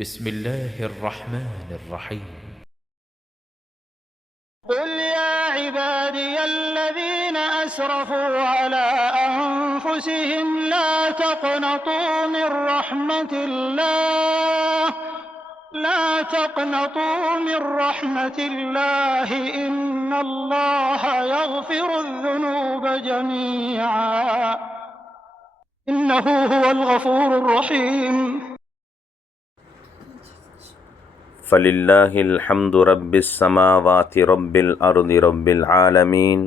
بسم الله الرحمن الرحيم. قل يا عبادي الذين أسرفوا على أنفسهم لا تقنطوا من رحمة الله إن الله يغفر الذنوب جميعا إنه هو الغفور الرحيم. فلله الحمد رب السماوات رب الأرض رب العالمين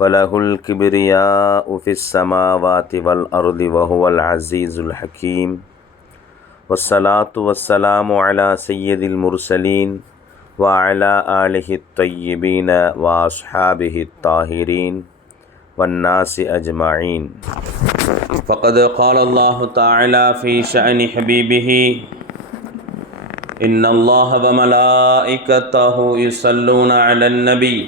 وله الكبرياء في السماوات والأرض وهو العزيز الحكيم والصلاة والسلام على سيد المرسلين وعلى آله الطيبين وأصحابه الطاهرين والناس أجمعين. فقد قال الله تعالى في شأن حبيبه إن الله وملائكته يصلون على النبي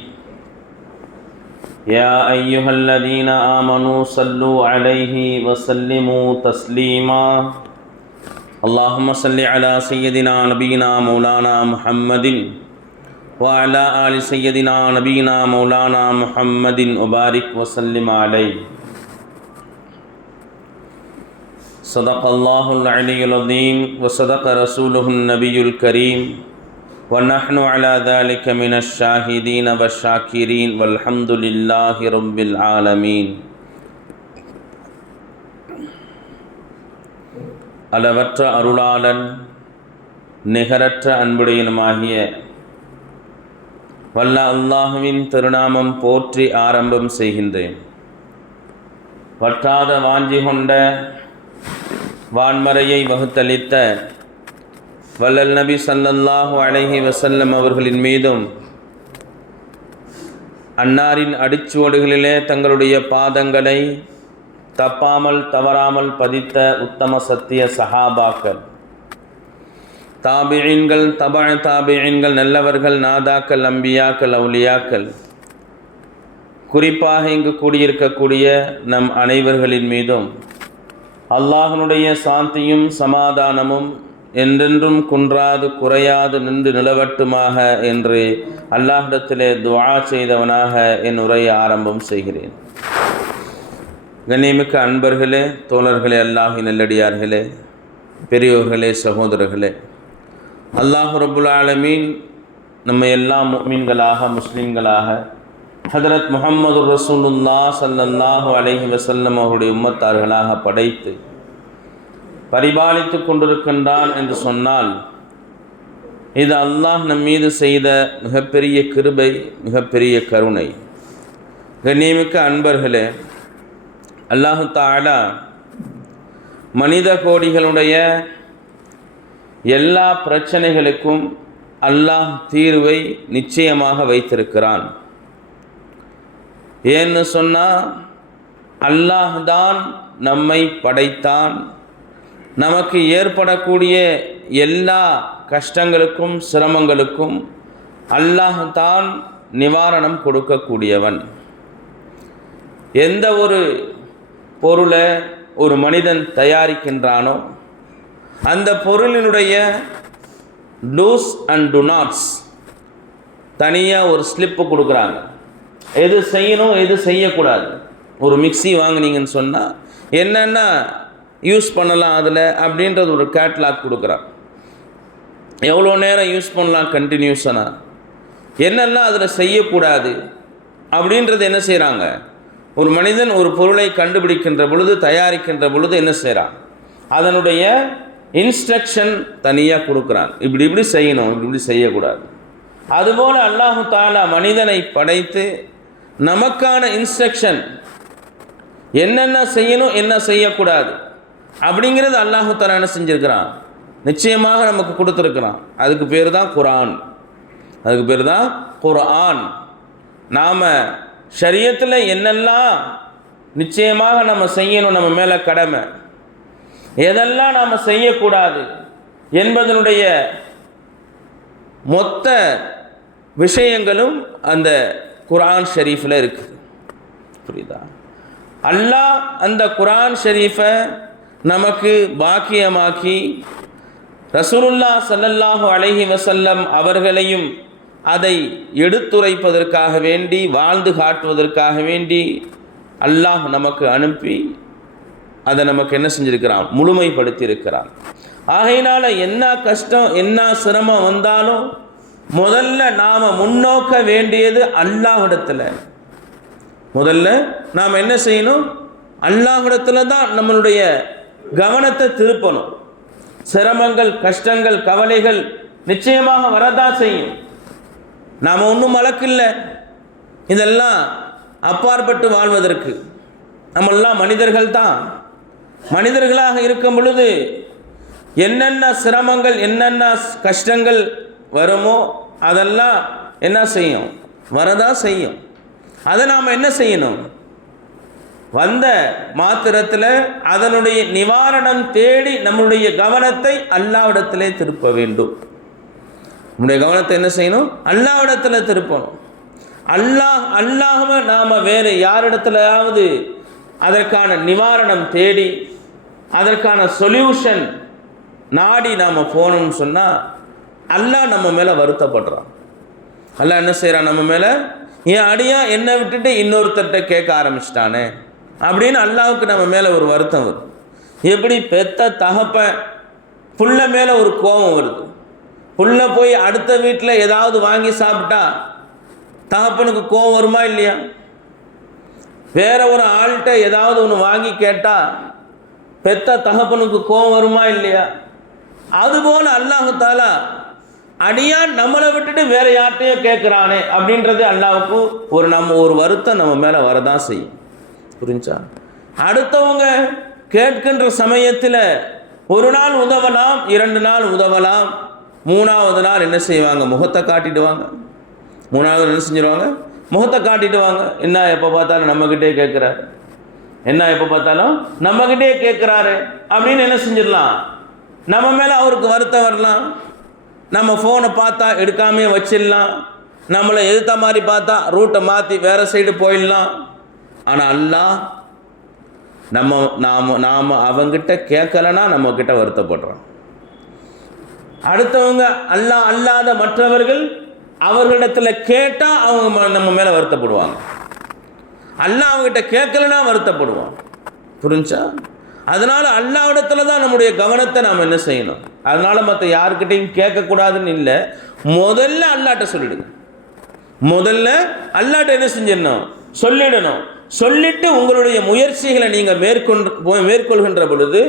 يا أيها الذين آمنوا صلوا عليه وسلموا تسليما اللهم صل على سيدنا نبينا مولانا محمد وعلى آل سيدنا نبينا مولانا محمد وبارك وسلم عليه. صدق الله العلي العظيم وصدق رسوله النبي الكريم ونحن على ذلك من الشاهدين والشاكرين والحمد لله رب العالمين. அளவற்ற அருளாளன் நிகரற்ற அன்புடையனுமாகிய வல்ல அல்லாஹுவின் திருநாமம் போற்றி ஆரம்பம் செய்கின்றேன். வற்றாத வாஞ்சி கொண்ட வான்மறையை வகுத்தளித்த வல்லல் நபி ஸல்லல்லாஹு அலைஹி வஸல்லம் அவர்களின் மீதும் அன்னாரின் அடிச்சுவடுகளிலே தங்களுடைய பாதங்களை தப்பாமல் தவறாமல் பதித்த உத்தம சத்திய சஹாபாக்கள், தாபிஈன்கள், தாபிஈன்கள், நல்லவர்கள், நாதாக்கள், அம்பியாக்கள், அவுலியாக்கள், குறிப்பாக இங்கு கூடியிருக்கக்கூடிய நம் அனைவர்களின் மீதும் அல்லாஹ்வுடைய சாந்தியும் சமாதானமும் என்றென்றும் குன்றாது குறையாது நின்று நிலவட்டுமாக என்று அல்லாஹ்விடத்திலே துஆ செய்தவனாக என் உரையை ஆரம்பம் செய்கிறேன். கண்ணியமிக்க அன்பர்களே, தோழர்களே, அல்லாஹ்வின் நல்லடியார்களே, பெரியோர்களே, சகோதரர்களே, அல்லாஹ் ரப்புல் ஆலமீன் நம்ம எல்லாம் முஃமின்களாக முஸ்லிம்களாக ஹதரத் முஹம்மது ரசூலுல்லாஹ் ஸல்லல்லாஹு அலைஹி வஸல்லம் அவருடைய உம்மத்தார்களாக படைத்து பரிபாலித்து கொண்டிருக்கின்றான் என்று சொன்னால் இது அல்லாஹ் நம் மீது செய்த மிகப்பெரிய கிருபை, மிகப்பெரிய கருணை. கண்ணியமிக்க அன்பர்களே, அல்லாஹு தஆலா மனித கோடிகளுடைய எல்லா பிரச்சனைகளுக்கும் அல்லாஹ் தீர்வை நிச்சயமாக வைத்திருக்கிறான். ஏன்னு சொன்னால் அல்லாஹ் தான் நம்மை படைத்தான். நமக்கு ஏற்படக்கூடிய எல்லா கஷ்டங்களுக்கும் சிரமங்களுக்கும் அல்லாஹ் தான் நிவாரணம் கொடுக்கக்கூடியவன். எந்த ஒரு பொருளை ஒரு மனிதன் தயாரிக்கின்றானோ அந்த பொருளினுடைய டூஸ் அண்ட் டு நாட்ஸ் தனியாக ஒரு ஸ்லிப்பு கொடுக்குறாங்க. எது செய்யணும், எது செய்யக்கூடாது. ஒரு மிக்சி வாங்கினீங்கன்னு சொன்னால் என்னென்ன யூஸ் பண்ணலாம் அதில் அப்படின்றது ஒரு கேட்லாக் கொடுக்குறான். எவ்வளோ நேரம் யூஸ் பண்ணலாம் கண்டினியூஸனாக, என்னெல்லாம் அதில் செய்யக்கூடாது அப்படின்றது என்ன செய்கிறாங்க. ஒரு மனிதன் ஒரு பொருளை கண்டுபிடிக்கின்ற பொழுது, தயாரிக்கின்ற பொழுது என்ன செய்கிறான், அதனுடைய இன்ஸ்ட்ரக்ஷன் தனியாக கொடுக்குறான். இப்படி இப்படி செய்யணும், இப்படி இப்படி செய்யக்கூடாது. அதுபோல் அல்லாஹு தஆலா மனிதனை படைத்து நமக்கான இன்ஸ்ட்ரக்ஷன் என்னென்ன செய்யணும், என்ன செய்யக்கூடாது அப்படிங்கிறது அல்லாஹு தஆலா என்ன செஞ்சுருக்கிறான், நிச்சயமாக நமக்கு கொடுத்துருக்கிறான். அதுக்கு பேர் தான் குர்ஆன். அதுக்கு பேர் தான் குர்ஆன். நாம் ஷரியத்தில் என்னெல்லாம் நிச்சயமாக நம்ம செய்யணும், நம்ம மேலே கடமை, எதெல்லாம் நாம் செய்யக்கூடாது என்பதனுடைய மொத்த விஷயங்களும் அந்த குர்ஆன் ஷரீஃபில் இருக்குது. புரியுதா? அல்லாஹ் அந்த குர்ஆன் ஷரீஃபை நமக்கு பாக்கியமாக்கி ரசூலுல்லாஹ் ஸல்லல்லாஹு அலைஹி வஸல்லம் அவர்களையும் அதை எடுத்துரைப்பதற்காக வேண்டி, வாழ்ந்து காட்டுவதற்காக வேண்டி அல்லாஹ் நமக்கு அனுப்பி அதை நமக்கு என்ன செஞ்சிருக்கிறான், முழுமைப்படுத்தி இருக்கிறான். ஆகையினால என்ன கஷ்டம் என்ன சிரமம் வந்தாலும் முதல்ல நாம் முன்னோக்க வேண்டியது அல்லாஹ்விடத்தில். முதல்ல நாம் என்ன செய்யணும், அல்லாஹ்விடத்தில் தான் நம்மளுடைய கவனத்தை திருப்பணும். சிரமங்கள், கஷ்டங்கள், கவலைகள் நிச்சயமாக வரதான் செய்யும். நாம் ஒன்றும் மலக்கில்லை, இதெல்லாம் அப்பாற்பட்டு வாழ்வதற்கு. நம்மெல்லாம் மனிதர்கள் தான். மனிதர்களாக இருக்கும் பொழுது என்னென்ன சிரமங்கள், என்னென்ன கஷ்டங்கள் வருமோ அதெல்லாம் என்ன செய்யும், வரதான் செய்யும். அதை நாம் என்ன செய்யணும், வந்த மாத்திரத்தில் அதனுடைய நிவாரணம் தேடி நம்முடைய கவனத்தை அல்லாஹ்விடத்திலே திருப்ப வேண்டும். நம்முடைய கவனத்தை என்ன செய்யணும், அல்லாஹ்விடத்தில் திருப்பணும். அல்லாஹ்வை நாம் வேறு யாரிடத்துலையாவது அதற்கான நிவாரணம் தேடி அதற்கான சொல்யூஷன் நாடி நாம் போகணும்னு சொன்னால் அல்லாஹ் நம்ம மேலே வருத்தப்படுறான். அல்லாஹ் என்ன செய்கிறான், நம்ம மேலே என் அடியா என்னை விட்டுட்டு இன்னொருத்தர்கிட்ட கேட்க ஆரம்பிச்சிட்டானே அப்படின்னு அல்லாஹ்வுக்கு நம்ம மேலே ஒரு வருத்தம் வரும். எப்படி பெத்த தகப்பன் புள்ள மேலே ஒரு கோபம் வருது. புள்ள போய் அடுத்த வீட்டில் ஏதாவது வாங்கி சாப்பிட்டா தகப்பனுக்கு கோபம் வருமா இல்லையா? வேற ஒரு ஆள்கிட்ட ஏதாவது ஒன்று வாங்கி கேட்டால் பெத்த தகப்பனுக்கு கோபம் வருமா இல்லையா? அதுபோல் அல்லாஹ் தஆலா அடியான் நம்மளை விட்டுட்டு வேற யார்கிட்டையோ கேட்குறானே அப்படின்றது அல்லாஹ்வுக்கு ஒரு வருத்தம் நம்ம மேலே வரதான் செய்யும். புரிஞ்சா? அடுத்தவங்க கேட்கின்ற சமயத்தில் ஒரு நாள் உதவலாம், 2 நாள் உதவலாம், 3வது நாள் என்ன செய்வாங்க, முகத்தை காட்டிடுவாங்க. 3வது என்ன செஞ்சிருவாங்க, முகத்தை காட்டிடுவாங்க. என்ன எப்போ பார்த்தாலும் நம்மக்கிட்டே கேட்குறாரு, என்ன எப்போ பார்த்தாலும் நம்மக்கிட்டே கேட்குறாரு அப்படின்னு என்ன செஞ்சிடலாம், நம்ம மேலே அவருக்கு வருத்தம் வரலாம். நம்ம ஃபோனை பார்த்தா எடுக்காமே வச்சிடலாம், நம்மளை எதிர்த்த மாதிரி பார்த்தா ரூட்டை மாற்றி வேறு சைடு போயிடலாம். ஆனால் அல்லாஹ் நாம் அவங்கிட்ட கேட்கலன்னா நம்மக்கிட்ட வருத்தப்படுறோம். அடுத்தவங்க அல்லாஹ் அல்லாத மற்றவர்கள் அவர்களிடத்தில் கேட்டால் அவங்க நம்ம மேலே வருத்தப்படுவாங்க. அல்லாஹ் அவங்ககிட்ட கேட்கலன்னா வருத்தப்படுவான். புரிஞ்சா? அதனால் அல்லாஹ்விடத்தில் தான் நம்முடைய கவனத்தை நாம் என்ன செய்யணும். அதனால் மற்ற யாருக்கிட்டையும் கேட்கக்கூடாதுன்னு இல்லை, முதல்ல அல்லாஹ்ட்ட சொல்லிடுங்க. முதல்ல அல்லாஹ்ட்ட என்ன செஞ்சிடணும், சொல்லிடணும். சொல்லிட்டு உங்களுடைய முயற்சிகளை நீங்கள் மேற்கொள்கின்ற பொழுது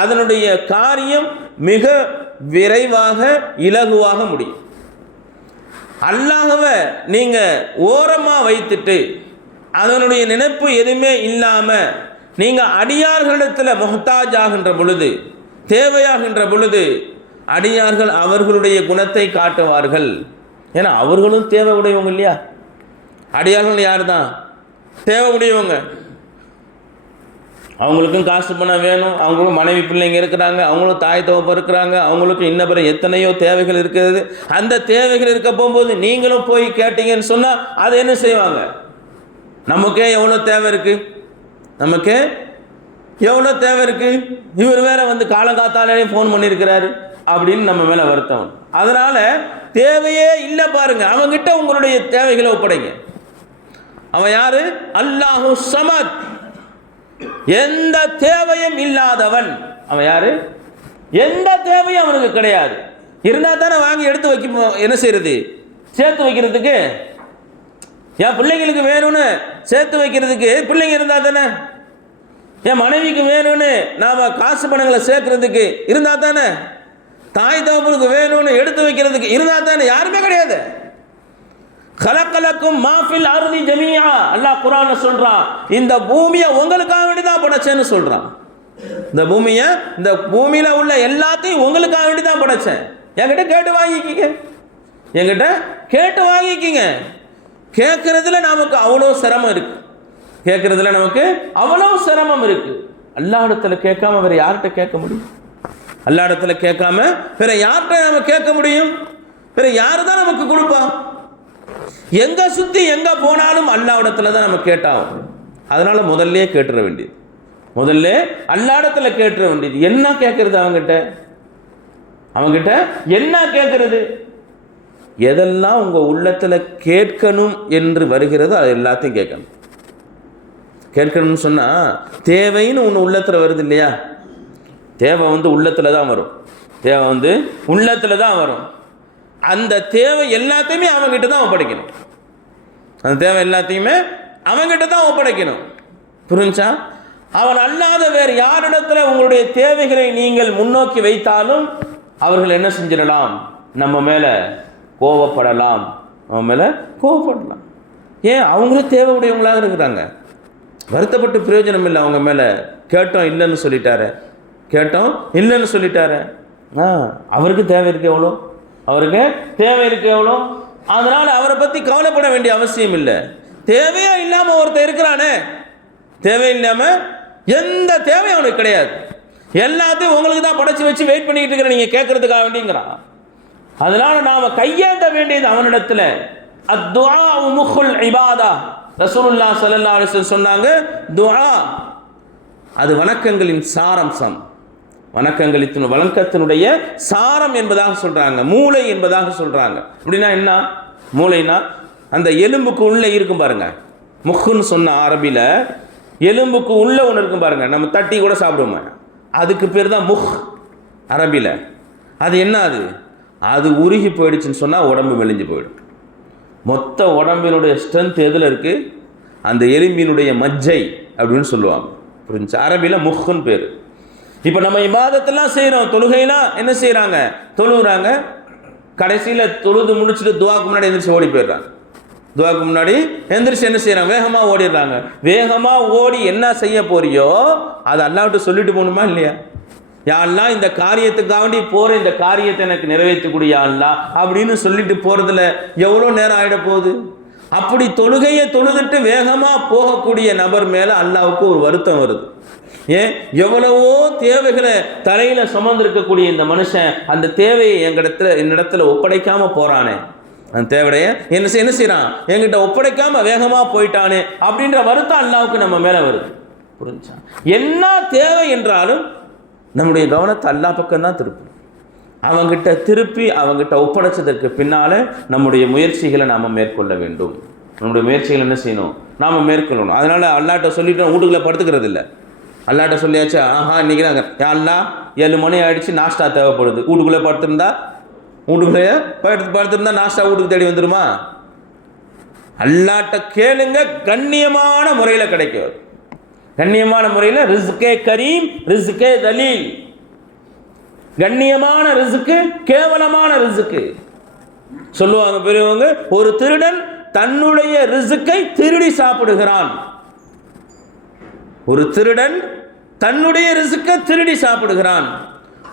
அதனுடைய காரியம் மிக விரைவாக இலகுவாக முடியும். அல்லாஹ்வை நீங்கள் ஓரமாக வைத்துட்டு அதனுடைய நினைப்பு எதுவுமே இல்லாமல் நீங்கள் அடியார்களிடத்தில் முஹ்தாஜ் ஆகின்ற பொழுது, தேவையாகின்ற பொழுது அடியார்கள் அவர்களுடைய குணத்தை காட்டுவார்கள். ஏன்னா அவர்களும் தேவை உடையவங்க இல்லையா? அடியார்கள் யார் தான் தேவை உடையவங்க. அவங்களுக்கும் காசு பணம் வேணும், அவங்களுக்கும் மனைவி பிள்ளைங்க இருக்கிறாங்க, அவங்களும் தாய் தகப்பன் இருக்கிறாங்க, அவங்களுக்கும் இன்ன பிற எத்தனையோ தேவைகள் இருக்கிறது. அந்த தேவைகள் இருக்க போகும்போது நீங்களும் போய் கேட்டீங்கன்னு சொன்னால் அதை என்ன செய்வாங்க, நமக்கே எவ்வளோ தேவை இருக்குது, நமக்கு எவ்வளோ தேவை இருக்குது, இவர் வேற வந்து காலங்காத்தாலே ஃபோன் பண்ணியிருக்கிறாரு அப்படின்னு நம்ம மேலே வருத்தம். அதனால் தேவையே இல்லை பாருங்க, அவங்கிட்ட உங்களுடைய தேவைகளை ஒப்படைங்க. அவன் யாரு? அல்லாஹு ஸமத், எந்த தேவையும் இல்லாதவன். அவன் யாரு? எந்த தேவையும் அவனுக்கு கிடையாது. இருந்தால் தானே வாங்கி எடுத்து வைக்க என்ன செய்யறது, சேர்த்து வைக்கிறதுக்கு. என் பிள்ளைங்களுக்கு வேணும்னு சேர்த்து வைக்கிறதுக்கு பிள்ளைங்க இருந்தால் தானே, என் மனைவிக்கு வேணும்னு நாம் காசு பணங்களை சேர்க்கறதுக்கு இருந்தால் தானே, தாய் தகப்பனுக்கு வேணும்னு எடுத்து வைக்கிறதுக்கு இருந்தால் தானே. யாருமே கிடையாது. கலக்கலக்கும் மாஃபில் அர்தி ஜமீஆ, அல்லாஹ் குர்ஆன்ல சொல்றான், இந்த பூமியை உங்களுக்காக வேண்டி தான் படைச்சேன்னு சொல்றான். இந்த பூமியில உள்ள எல்லாத்தையும் உங்களுக்காக வேண்டி தான் படைச்சேன். என்கிட்ட கேட்டு வாங்கிக்கிங்க, என்கிட்ட கேட்டு வாங்கிக்கிங்க. கேட்கறதுல நமக்கு அவ்வளோ சிரமம் இருக்கு, கேட்கறதுல நமக்கு அவ்வளோ சிரமம் இருக்கு. அல்லாஹ்விடத்துல கேட்காம வேற யார்கிட்ட கேட்க முடியும்? அல்லாஹ்விடத்துல கேட்காம வேற யார்கிட்ட நம்ம கேட்க முடியும்? வேற யாரு தான் நமக்கு கொடுப்பா? எங்க சுத்தி எங்க போனாலும் அல்லாஹ்விடத்துல தான் நம்ம கேட்டாகும். அதனால முதல்ல கேட்டுற வேண்டியது, முதல்ல அல்லாஹ்விடத்துல கேட்டுற வேண்டியது. என்ன கேட்கறது அவங்ககிட்ட? அவங்கிட்ட என்ன கேட்கறது? எதெல்லாம் உங்க உள்ளத்துல கேட்கணும் என்று வருகிறதோ அது எல்லாத்தையும் கேட்கணும். கேட்கணும்னு சொன்னா தேவைன்னு ஒன்று உள்ளத்துல வருது இல்லையா? தேவை உள்ளத்துல தான் வரும். தேவை உள்ளத்துல தான் வரும். அந்த தேவை எல்லாத்தையுமே அவங்கிட்ட தான் ஒப்படைக்கணும். அந்த தேவை எல்லாத்தையுமே அவங்கிட்ட தான் ஒப்படைக்கணும். புரிஞ்சா? அவன் அல்லாத வேறு யாரிடத்துல உங்களுடைய தேவைகளை நீங்கள் முன்னோக்கி வைத்தாலும் அவர்கள் என்ன செஞ்சிடலாம்? நம்ம மேல கோவப்படலாம். நம்ம மேல கோவப்படலாம். ஏன்? அவங்களும் தேவை உடையவங்களாக இருக்கிறாங்க. வருத்தப்பட்டு பிரயோஜனம் இல்லை. அவங்க மேல கேட்டோம் இல்லைன்னு சொல்லிட்டாரு. கேட்டோம் இல்லைன்னு சொல்லிட்டாரு. அவருக்கு தேவை இருக்கு எவ்வளோ? அவருக்கு தேவை இருக்கு எவ்வளோ? அதனால அவரை பத்தி கவலைப்பட வேண்டிய அவசியம் இல்லை. தேவையா இல்லாம ஒருத்தர் இருக்கிறானே, தேவை இல்லாம எந்த தேவையும் அவனுக்கு கிடையாது. எல்லாத்தையும் உங்களுக்கு தான் படைச்சு வச்சு வெயிட் பண்ணிட்டு இருக்கிற நீங்க கேட்கறதுக்காக வேண்டிங்கிறான். அதனால நாம கையேந்த வேண்டியது அவனிடத்துல. அத்துஆ முஹுல் இபாதா. ரசூலுல்லாஹ் ஸல்லல்லாஹு அலைஹி வஸல்லம் சொன்னாங்க, துஆ அது வணக்கங்களின் சாரம்சம். வணக்கத்தினுடைய சாரம் என்பதாக சொல்றாங்க. மூளை என்பதாக சொல்றாங்க. அப்படின்னா என்ன? மூளைனா அந்த எலும்புக்கு உள்ள இருக்கும் பாருங்க. முஹ்னு சொன்ன அரபில எலும்புக்கு உள்ள ஒன்று இருக்கும் பாருங்க. நம்ம தட்டி கூட சாப்பிடுவோம். அதுக்கு பேர் தான் முஹ் அரபில. அது என்ன? அது உருகி போயிடுச்சுன்னு சொன்னா உடம்பு மெலிஞ்சு போயிடும். மொத்த உடம்பினுடைய ஸ்ட்ரென்த் எதுல இருக்கு? அந்த எலும்பினுடைய மஜ்ஜை அப்படின்னு சொல்லுவாங்க. புரிஞ்சு? அரபில முஹ்னு பேர். இப்போ நம்ம இபாதத்தெல்லாம் செய்கிறோம். தொழுகைலாம் என்ன செய்கிறாங்க? தொழுகிறாங்க. கடைசியில் தொழுது முடிச்சுட்டு துவாக்கு முன்னாடி எந்திரிச்சு ஓடி போயிடுறாங்க. துவாக்கு முன்னாடி எந்திரிச்சு என்ன செய்கிறாங்க? வேகமாக ஓடிடுறாங்க. வேகமாக ஓடி என்ன செய்ய போறியோ அதை அல்லாஹ்விட்டு சொல்லிட்டு போகணுமா இல்லையா? யா அல்லாஹ் இந்த காரியத்துக்காண்டி போகிற, இந்த காரியத்தை எனக்கு நிறைவேற்றக்கூடிய அல்லாஹ் அப்படின்னு சொல்லிட்டு போகிறதுல எவ்வளோ நேரம் ஆகிட போகுது? அப்படி தொழுகையை தொழுதுட்டு வேகமாக போகக்கூடிய நபர் மேலே அல்லாஹ்வுக்கு ஒரு வருத்தம் வருது. ஏன்? எவ்வளவோ தேவைகளை தலையில சுமந்திருக்கக்கூடிய இந்த மனுஷன் அந்த தேவையை என்னிடத்துல ஒப்படைக்காம போறானே, அந்த தேவைய என்ன செய்யறான்? என்கிட்ட ஒப்படைக்காம வேகமா போயிட்டானே அப்படின்ற வருத்தம் அல்லாஹ்வுக்கு நம்ம மேல வருது. புரிஞ்சா? என்ன தேவை என்றாலும் நம்முடைய கவனத்தை அல்லாஹ் பக்கம் தான் திருப்பணும். அவங்கிட்ட திருப்பி அவங்கிட்ட ஒப்படைச்சதற்கு பின்னால நம்முடைய முயற்சிகளை நாம மேற்கொள்ள வேண்டும். நம்முடைய முயற்சிகள் என்ன செய்யணும்? நாம மேற்கொள்ளணும். அதனால அல்லாஹ்ட்ட சொல்லிட்டு வீட்டுக்குள்ள படுத்துக்கிறது இல்லை. அல்லாட்ட சொல்லியாச்சு, இன்னைக்கு நாங்கள் அல்லாஹ் 7 மணி ஆயிடுச்சு, நாஸ்டா தேவைப்படுது. வீட்டுக்குள்ளே படுத்திருந்தா நாஸ்டா வீட்டுக்கு தேடி வந்துருமா? அல்லாட்ட கேளுங்க, கண்ணியமான முறையில் கிடைக்கும். கண்ணியமான முறையில் ரிஸ்கே கரீம், ரிஸ்கே தலீல். கண்ணியமான ரிஸ்க்கு, கேவலமான ரிஸ்க்கு. சொல்லுவாங்க பெரியவங்க, ஒரு திருடன் தன்னுடைய ரிஸ்கை திருடி சாப்பிடுகிறான். ஒரு திருடன் தன்னுடைய ரிஸ்கை திருடி சாப்பிடுகிறான்.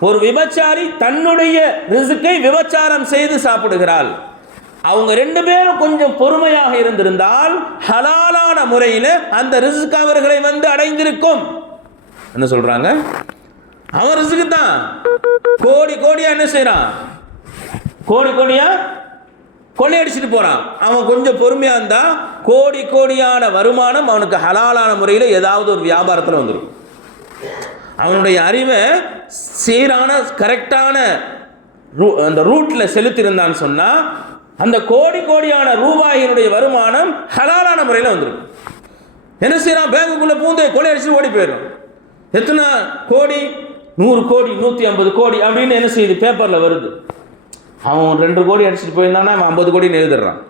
ஒரு விபச்சாரி தன்னுடைய ரிஸ்கை விபச்சாரம் செய்து சாப்பிடுகிறாள். அவங்க 2 பேரும் கொஞ்சம் பொறுமையாக இருந்திருந்தால் ஹலாலான முறையில் அந்த ரிஸ்க் அவர்களை அடைந்திருக்கும். என்ன சொல்றாங்க? அவன் ரிஸ்க் தான் கோடியா என்ன செய்யறான்? கோடியா கொள்ளையடிச்சிட்டு போறான். அவன் கொஞ்சம் பொறுமையா இருந்தா கோடியான வருமானம் அவனுக்கு ஹலாலான முறையில் ஏதாவது ஒரு வியாபாரத்தில் வந்துடும். அவனுடைய அறிவை சீரான கரெக்டான அந்த ரூட்ல செலுத்தியிருந்தான்னு சொன்னா அந்த கோடியான ரூபாயினுடைய வருமானம் ஹலாலான முறையில் வந்துடும். என்ன செய்யறான்? பேங்குக்குள்ள பூந்து கொள்ளையடிச்சு ஓடி போயிடும். எத்தனை கோடி? 100 கோடி, 150 கோடி அப்படின்னு என்ன செய்யுது? பேப்பர்ல வருது. அவன் 2 கோடி அடிச்சுட்டு போயிருந்தானா அவன் 50 கோடி எழுதுறான்.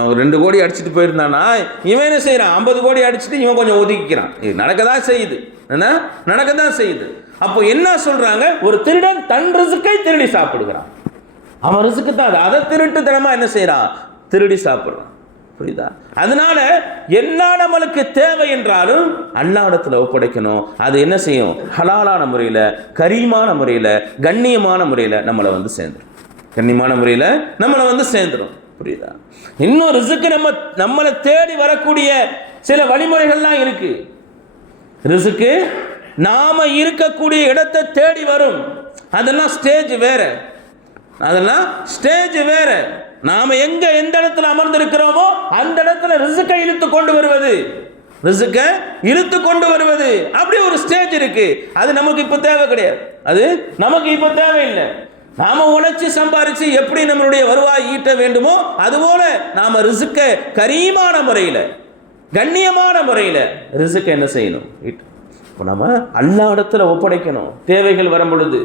அவன் 2 கோடி அடிச்சுட்டு போயிருந்தானா இவன் என்ன செய்யறான்? 50 கோடி அடிச்சுட்டு இவன் கொஞ்சம் ஒதுக்கிக்கிறான். இது நடக்கதான் செய்யுது. நடக்கதான் செய்யுது. அப்போ என்ன சொல்றாங்க? ஒரு திருடன் தன் ரிஸ்கை திருடி சாப்பிடுகிறான். அவன் ரிஸ்க்கு தான் அதை திருட்டுத்தனமா என்ன செய்யறான்? திருடி சாப்பிடுறான். புரியுதா? அதனால எல்லா நம்மளுக்கு தேவை என்றாலும் அல்லாஹ்விடத்துல ஒப்படைக்கணும். அது என்ன செய்யும்? ஹலாலான முறையில், கரீமான முறையில், கண்ணியமான முறையில் நம்மளை சேர்ந்துடும். கண்ணியமான முறையில் நம்மளை சேர்ந்துடும். புரியுதா? இன்னும் ரிஸ்க்கு நம்மளை தேடி வரக்கூடிய சில வழிமுறைகள்லாம் இருக்கு. ரிஸ்க்கு நாம இருக்கக்கூடிய இடத்தை தேடி வரும். அதெல்லாம் ஸ்டேஜ் வேற. நாம எந்த இடத்துல அமர்ந்திருக்கிறோமோ அந்த இடத்துல ரிஸ்கை இழுத்து கொண்டு வருவது ரிஸ்கை இழுத்து கொண்டு வருவது, அப்படி ஒரு ஸ்டேஜ் இருக்கு. அது நமக்கு இப்போ தேவை கிடையாது, அது நமக்கு இப்போ தேவையில்லை. நாம உழைச்சி சம்பாரிச்சு எப்படி நம்மளுடைய வருவாய் ஈட்ட வேண்டுமோ அதுபோல நாம ரிஸ்கை கரீமான முறையில், கண்ணியமான முறையில் ரிஸ்கை என்ன செய்யணும், இப்போ நம்ம அல்லாஹ் இடத்துல ஒப்படைக்கணும். தேவைகள் வரும் பொழுது,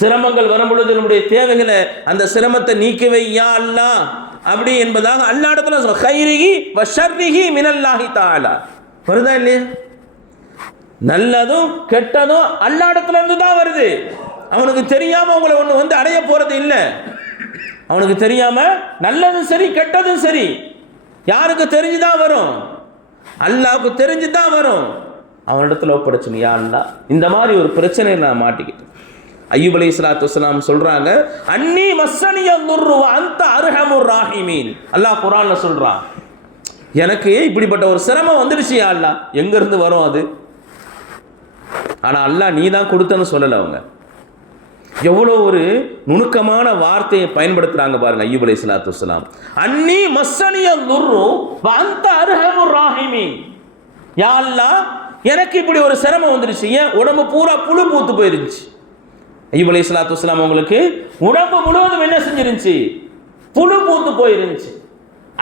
சிரமங்கள் வரும் பொழுது நம்முடைய தேவைகளை, அந்த சிரமத்தை நீக்கவை யா அல்லாஹ் அப்படி என்பதாக அல்லாஹ் இடத்துல கைரிஹி வ ஷர்ரிஹி மினல்லாஹி தஆலா வருதா இல்லையா? நல்லதும் கெட்டதும் அல்லாஹ் இடத்துல இருந்து தான் வருது. அவனுக்கு தெரியாம உங்களை ஒன்று வந்து அடைய போறது இல்லை. அவனுக்கு தெரியாம நல்லதும் சரி கெட்டதும் சரி யாருக்கு தெரிஞ்சுதான் வரும்? அல்லாஹ்வுக்கு தெரிஞ்சுதான் வரும். அவனிடத்துல ஒப்படைச்சணும். யா அல்லாஹ் இந்த மாதிரி ஒரு பிரச்சனையை நான் மாட்டிக்கிட்டேன். அய்யூப் அலைஹிஸ்ஸலாத்து வஸ்ஸலாம் சொல்றாங்க, அன்னி மஸ்ஸனிய துர்ரு வ அன்த அர்ஹமுர் ராஹிமீன். அல்லாஹ் குர்ஆன்ல சொல்றான், எனக்கு இப்படிப்பட்ட ஒரு சிரமம் வந்துடுச்சு யா அல்லாஹ். எங்க இருந்து வரும் அது? ஆனா அல்லாஹ் நீ தான் கொடுத்தன்னு சொல்லல. அவங்க எவ்வளோ ஒரு நுணுக்கமான வார்த்தையை பயன்படுத்துறாங்க பாருங்க. அய்யூப் அலைஹிஸ்ஸலாத்து வஸ்ஸலாம், அன்னி மஸ்ஸனிய துர்ரு வ அன்த அர்ஹமுர் ராஹிமீன். யா அல்லாஹ் எனக்கு இப்படி ஒரு சிரமம் வந்துடுச்சு. ஏன்? உடம்பு பூரா புழு பூத்து போயிருந்துச்சு. அய்யூப் அலைஹிஸ்ஸலாத்து வஸ்ஸலாம் அவங்களுக்கு உடம்பு முழுவதும் என்ன செஞ்சிருந்துச்சு? புழு பூத்து போயிருந்துச்சு.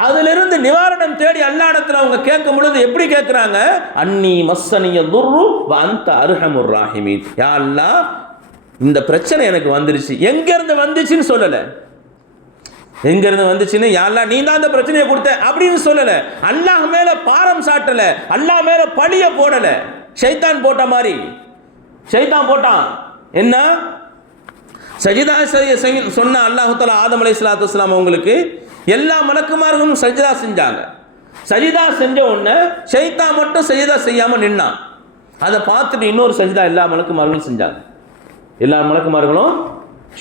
அதிலிருந்து நிவாரணம் தேடி அல்லாஹ் இடத்துல அவங்க கேட்கும் பொழுது எப்படி கேட்கிறாங்க? அன்னி மஸ்ஸனிய துர்ரு வ அன்த அர்ஹமுர் ராஹிமீன். யா அல்லாஹ் இந்த பிரச்சனை எனக்கு வந்துருச்சு. எங்க இருந்து வந்துச்சுன்னு சொல்லல. எங்க இருந்து வந்துச்சுன்னு யா அல்லாஹ் நீ தான் அந்த பிரச்சனையை கொடுத்த அப்படின்னு சொல்லல. அல்லாஹ் மேல பாரம் சாட்டல, அல்லாஹ் மேல பழிய போடல. ஷைத்தான் போட்ட மாதிரி ஷைத்தான் போட்டான். என்ன? சஜிதா சொன்ன அல்லாஹ் தஆலா ஆதம் அலைஹிஸ்ஸலாத்து வஸ்ஸலாம் அவங்களுக்கு எல்லா மலக்குமார்களும் சஜிதா செஞ்சாங்க. சஜிதா செஞ்ச உடனே ஷைத்தான் மட்டும் சஜிதா செய்யாம நின்னான். அதை பார்த்துட்டு இன்னொரு சஜிதா எல்லா மலக்குமார்களும் செஞ்சாங்க. எல்லா மலக்குமார்களும்